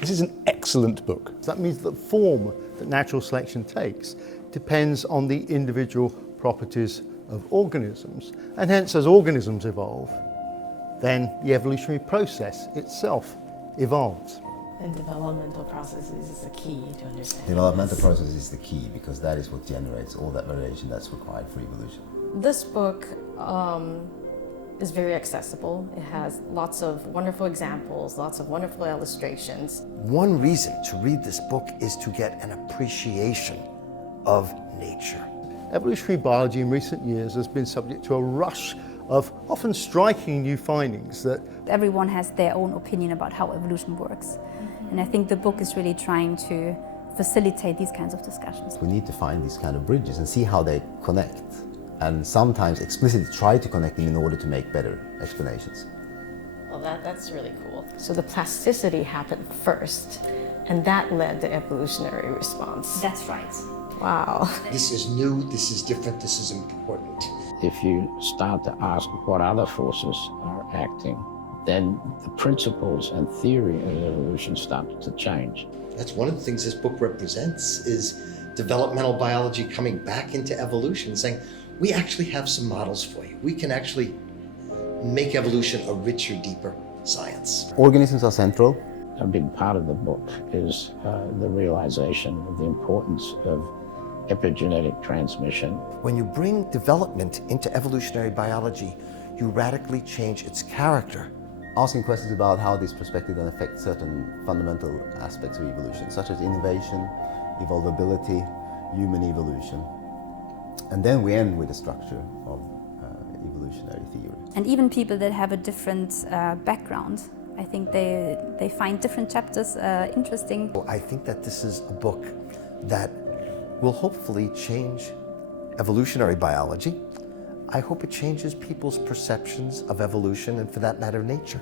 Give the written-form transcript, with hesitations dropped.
This is an excellent book. So that means the form that natural selection takes depends on the individual properties of organisms. And hence, as organisms evolve, then the evolutionary process itself evolves. And developmental processes is the key to understanding Developmental this. process is the key because that is what generates all that variation that's required for evolution. This book is very accessible. It has lots of wonderful examples, lots of wonderful illustrations. One reason to read this book is to get an appreciation of nature. Evolutionary biology in recent years has been subject to a rush of often striking new findings that everyone has their own opinion about how evolution works. And I think the book is really trying to facilitate these kinds of discussions. We need to find these kind of bridges and see how they connect, and sometimes explicitly try to connect them in order to make better explanations. Well, that's really cool. So the plasticity happened first, and that led to evolutionary response. That's right. Wow. This is new, this is different, this is important. If you start to ask what other forces are acting, then the principles and theory of evolution start to change. That's one of the things this book represents, is developmental biology coming back into evolution, saying, we actually have some models for you. We can actually make evolution a richer, deeper science. Organisms are central. A big part of the book is the realization of the importance of epigenetic transmission. When you bring development into evolutionary biology, you radically change its character. Asking questions about how this perspective then affects certain fundamental aspects of evolution, such as innovation, evolvability, human evolution. And then we end with the structure of evolutionary theory. And even people that have a different background, I think they find different chapters interesting. I think that this is a book that will hopefully change evolutionary biology. I hope it changes people's perceptions of evolution and, for that matter, nature.